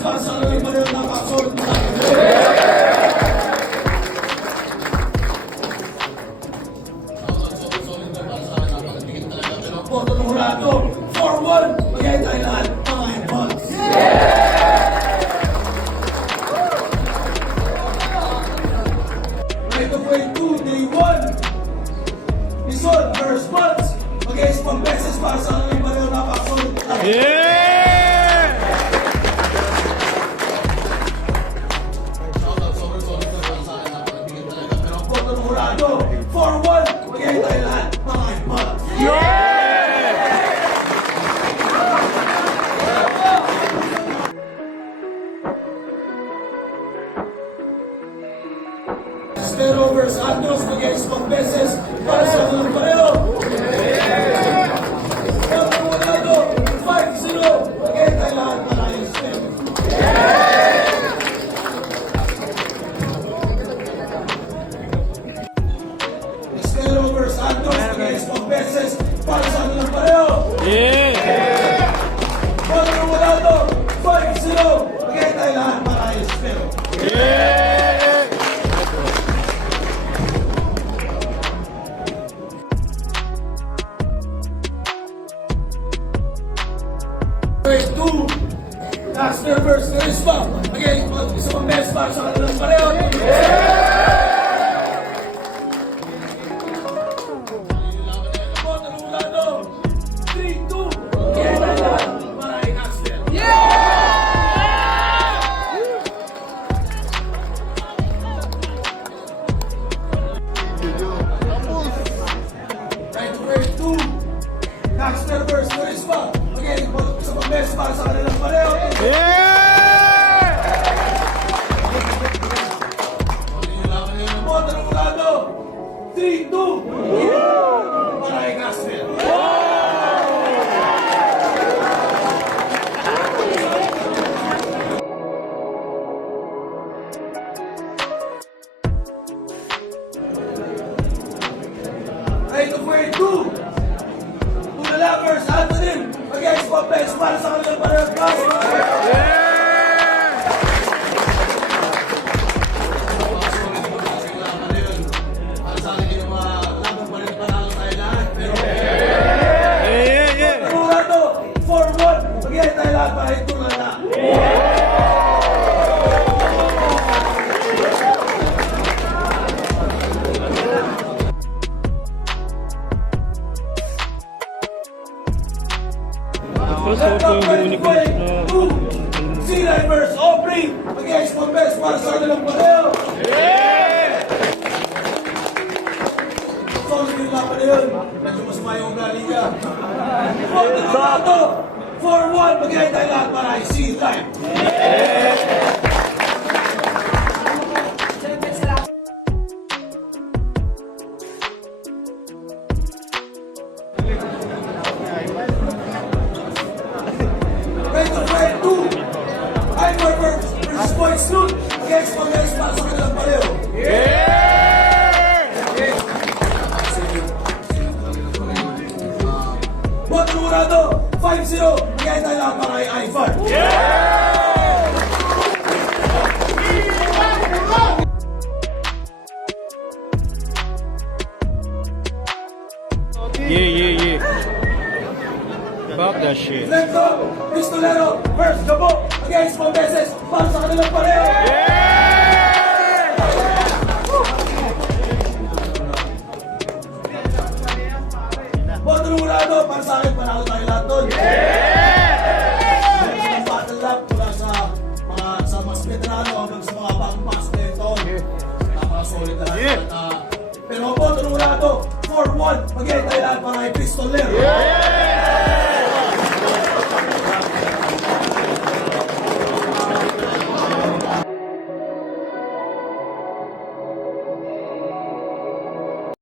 para sa kanilang pareho napakasolid na Boto ng Hurado, 4-1, magiging tayo lahat, mga Headballs. Right of way 2, day 1. Lison versus Buds, magiging pang-beses para sa kanilang pareho napakasolid na Boto ng Hurado, 4-1, magiging tayo lahat, mga Headballs. Pero versus Andros, mag-iayos pang beses para sa kanilang pareho. Boto ng Hurado, 5-0, magiging tayo lahat, mga Headballs. Pero versus Andros, mag-iayos pang beses para sa kanilang pareho. Boto ng Hurado, 5-0, magiging tayo lahat, mga Headballs. Verse 2, Caster versus Carisma. Again, isa pang best para sa kanilang pareho. Boto ng Hurado, 3-2. Again, tayo lahat, para kay Caster. Right to verse 2, Caster versus Carisma. Again, isa pang best para sa kanilang pareho. Boto ng Hurado, 3-2. Para kay Caster. Right of way 2. Tulala versus Antonin. Mag-iayos po best para sa kanilang pareho. Hurado, 4-1. Mag-iayos tayo lahat para kay Tulala. Left up right way 2. Silay versus Aubrey. Mag-iayos po best para sa kanilang pareho. Solid yung laban na yun. Medyo mas mayong galiga. Boto ng Hurado, 4-1. Mag-iayos tayo lahat para kay Silay. Right of way 2. Ivor versus Boyd Snoot. Mag-iayos po best para sa kanilang pareho. Boto ng Hurado, 5-0. Mag-iayos tayo lahat para kay Ivar. Yeah. About that shit. Left up, Pistolero versus Gabo. Mag-iayos po beses para sa kanilang pareho. Boto ng Hurado, para sa akin, panalo tayo lahat doon. Ang battle lap mula sa mas veterano hanggang sa mga bagong pasok na ito. Napaka-solid na lahat. Pero ang boto ng Hurado, 4-1. Mag-iayos tayo lahat para kay Pistolero.